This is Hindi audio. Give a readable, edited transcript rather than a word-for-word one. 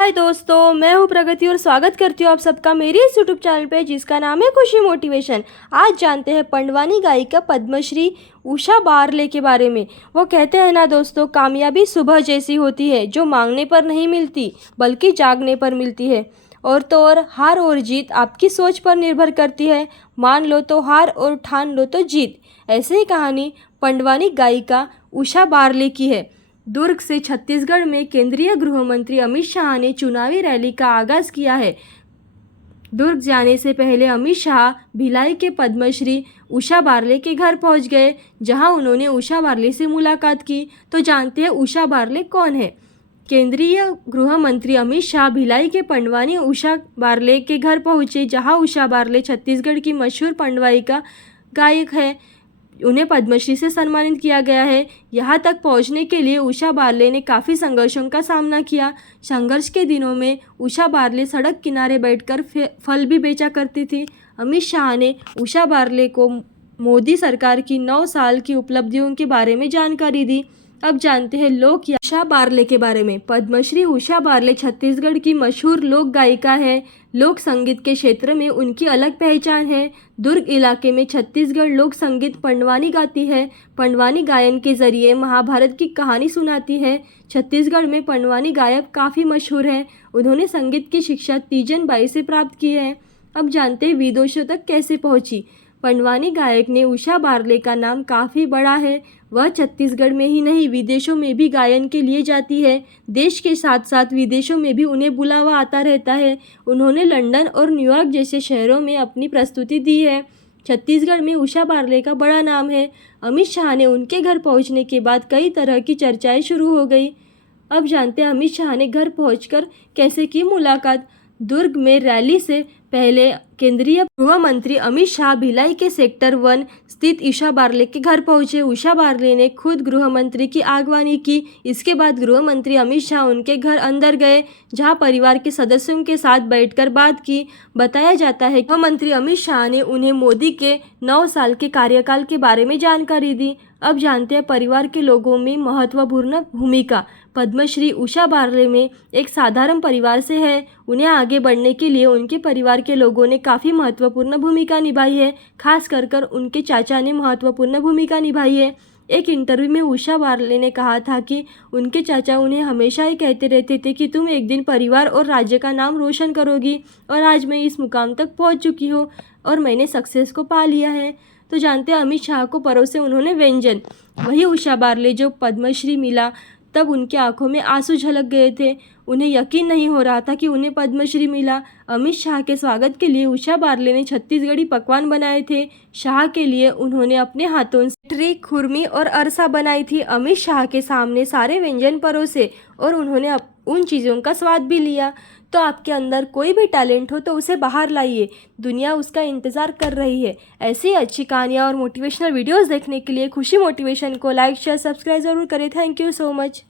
हाय दोस्तों, मैं हूँ प्रगति और स्वागत करती हूँ आप सबका मेरी इस यूट्यूब चैनल पे जिसका नाम है खुशी मोटिवेशन। आज जानते हैं पंडवानी गायिका पद्मश्री उषा बारले के बारे में। वो कहते हैं ना दोस्तों, कामयाबी सुबह जैसी होती है जो मांगने पर नहीं मिलती बल्कि जागने पर मिलती है। और तो और हार और जीत आपकी सोच पर निर्भर करती है। मान लो तो हार और ठान लो तो जीत। ऐसे ही कहानी पंडवानी गायिका उषा बारले की है। दुर्ग से छत्तीसगढ़ में केंद्रीय गृह मंत्री अमित शाह ने चुनावी रैली का आगाज़ किया है। दुर्ग जाने से पहले अमित शाह भिलाई के पद्मश्री उषा बारले के घर पहुंच गए, जहां उन्होंने उषा बारले से मुलाकात की। तो जानते हैं उषा बारले कौन है। केंद्रीय गृह मंत्री अमित शाह भिलाई के पंडवानी उषा बारले के घर पहुंचे, जहां उषा बारले छत्तीसगढ़ की मशहूर पंडवाई का गायक है। उन्हें पद्मश्री से सम्मानित किया गया है। यहाँ तक पहुँचने के लिए उषा बारले ने काफ़ी संघर्षों का सामना किया। संघर्ष के दिनों में उषा बारले सड़क किनारे बैठकर फल भी बेचा करती थी। अमित शाह ने उषा बारले को मोदी सरकार की 9 साल की उपलब्धियों के बारे में जानकारी दी। अब जानते हैं लोक उषा बारले के बारे में। पद्मश्री उषा बारले छत्तीसगढ़ की मशहूर लोक गायिका है। लोक संगीत के क्षेत्र में उनकी अलग पहचान है। दुर्ग इलाके में छत्तीसगढ़ लोक संगीत पंडवानी गाती है। पंडवानी गायन के जरिए महाभारत की कहानी सुनाती है। छत्तीसगढ़ में पंडवानी गायक काफ़ी मशहूर हैं। उन्होंने संगीत की शिक्षा तीजन बाई से प्राप्त की है। अब जानते हैं विदेशों तक कैसे पहुंची। पंडवानी गायक ने उषा बारले का नाम काफ़ी बड़ा है। वह छत्तीसगढ़ में ही नहीं विदेशों में भी गायन के लिए जाती है। देश के साथ साथ विदेशों में भी उन्हें बुलावा आता रहता है। उन्होंने लंदन और न्यूयॉर्क जैसे शहरों में अपनी प्रस्तुति दी है। छत्तीसगढ़ में उषा बारले का बड़ा नाम है। अमित शाह ने उनके घर पहुंचने के बाद कई तरह की चर्चाएं शुरू हो गई। अब जानते हैं अमित शाह ने घर पहुंचकर कैसे की मुलाकात। दुर्ग में रैली से पहले केंद्रीय गृह मंत्री अमित शाह भिलाई के सेक्टर 1 स्थित उषा बारले के घर पहुंचे। उषा बारले ने खुद गृह मंत्री की आगवानी की। इसके बाद गृह मंत्री अमित शाह उनके घर अंदर गए, जहां परिवार के सदस्यों के साथ बैठकर बात की। बताया जाता है कि गृह मंत्री अमित शाह ने उन्हें मोदी के 9 साल के कार्यकाल के बारे में जानकारी दी। अब जानते हैं परिवार के लोगों में महत्वपूर्ण भूमिका। पद्मश्री उषा बारले में एक साधारण परिवार से है। उन्हें आगे बढ़ने के लिए उनके परिवार के लोगों ने काफ़ी महत्वपूर्ण भूमिका निभाई है। खास कर उनके चाचा ने महत्वपूर्ण भूमिका निभाई है। एक इंटरव्यू में उषा बारले ने कहा था कि उनके चाचा उन्हें हमेशा ही कहते रहते थे कि तुम एक दिन परिवार और राज्य का नाम रोशन करोगी, और आज मैं इस मुकाम तक पहुंच चुकी हूँ और मैंने सक्सेस को पा लिया है। तो जानते हैं अमित शाह को परोसे उन्होंने व्यंजन। वही उषा बारले जो पद्मश्री मिला तब उनकी आंखों में आंसू झलक गए थे। उन्हें यकीन नहीं हो रहा था कि उन्हें पद्मश्री मिला। अमित शाह के स्वागत के लिए उषा बारले ने छत्तीसगढ़ी पकवान बनाए थे। शाह के लिए उन्होंने अपने हाथों से मटरी, खुरमी और अरसा बनाई थी। अमित शाह के सामने सारे व्यंजन परोसे और उन्होंने उन चीज़ों का स्वाद भी लिया। तो आपके अंदर कोई भी टैलेंट हो तो उसे बाहर लाइए, दुनिया उसका इंतज़ार कर रही है। ऐसी अच्छी कहानियाँ और मोटिवेशनल वीडियोस देखने के लिए खुशी मोटिवेशन को लाइक शेयर सब्सक्राइब ज़रूर करें। Thank you so much.